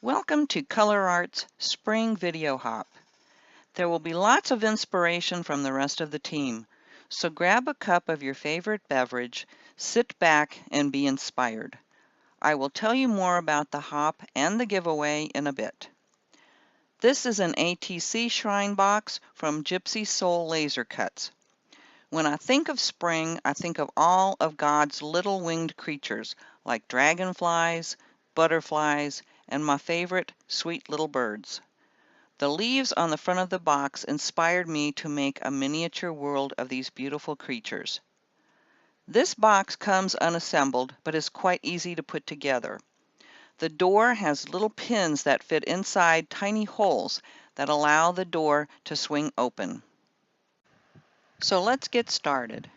Welcome to ColourArte's Spring Video Hop. There will be lots of inspiration from the rest of the team, so grab a cup of your favorite beverage, sit back, and be inspired. I will tell you more about the hop and the giveaway in a bit. This is an ATC shrine box from Gypsy Soul Laser Cuts. When I think of spring, I think of all of God's little winged creatures like dragonflies, butterflies, and my favorite, sweet little birds. The leaves on the front of the box inspired me to make a miniature world of these beautiful creatures. This box comes unassembled, but is quite easy to put together. The door has little pins that fit inside tiny holes that allow the door to swing open. So let's get started.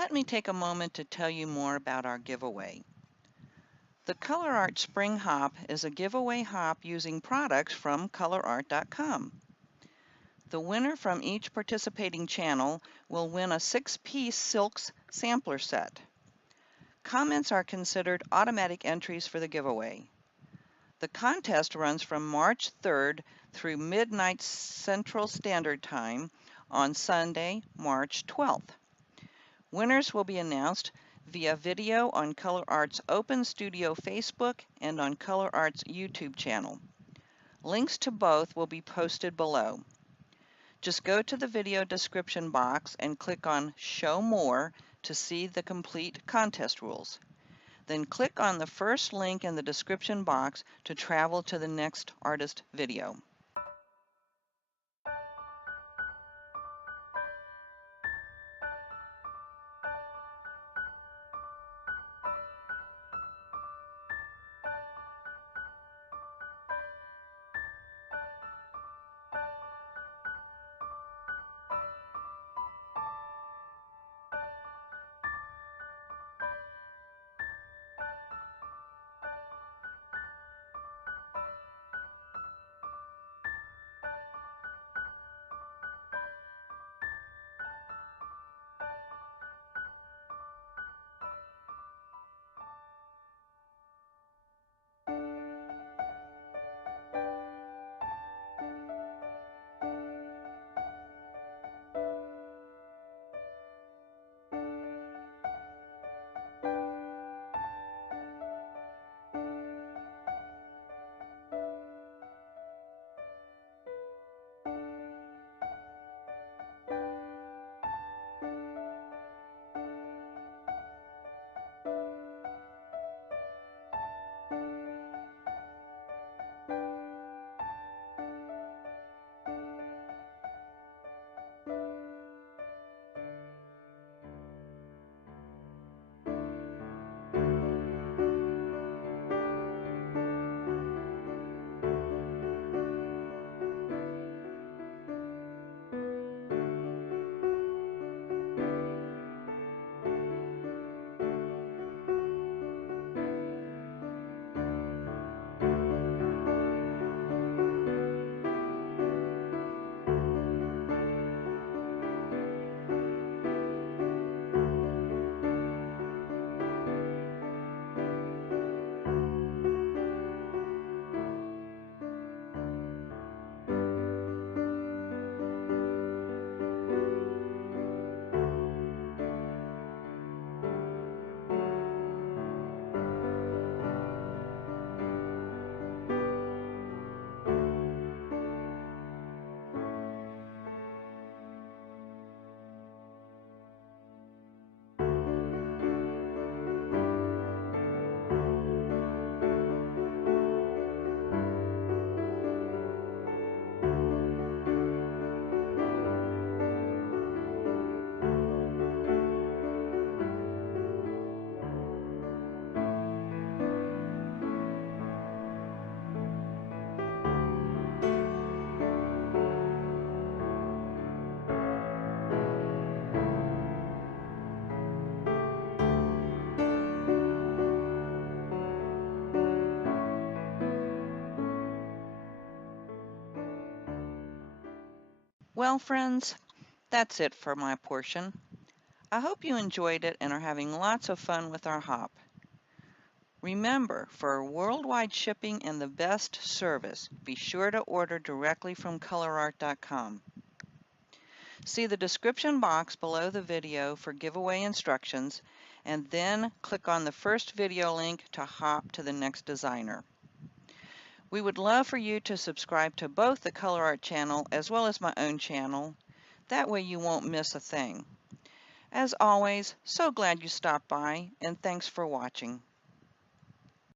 Let me take a moment to tell you more about our giveaway. The ColourArte Spring Hop is a giveaway hop using products from ColourArte.com. The winner from each participating channel will win a 6-piece Silks sampler set. Comments are considered automatic entries for the giveaway. The contest runs from March 3rd through midnight Central Standard Time on Sunday, March 12th. Winners will be announced via video on ColourArte's Open Studio Facebook and on ColourArte's YouTube channel. Links to both will be posted below. Just go to the video description box and click on Show More to see the complete contest rules. Then click on the first link in the description box to travel to the next artist video. Well, friends, that's it for my portion. I hope you enjoyed it and are having lots of fun with our hop. Remember, for worldwide shipping and the best service, be sure to order directly from ColourArte.com. See the description box below the video for giveaway instructions, and then click on the first video link to hop to the next designer. We would love for you to subscribe to both the ColourArte channel as well as my own channel. That way you won't miss a thing. As always, so glad you stopped by, and thanks for watching.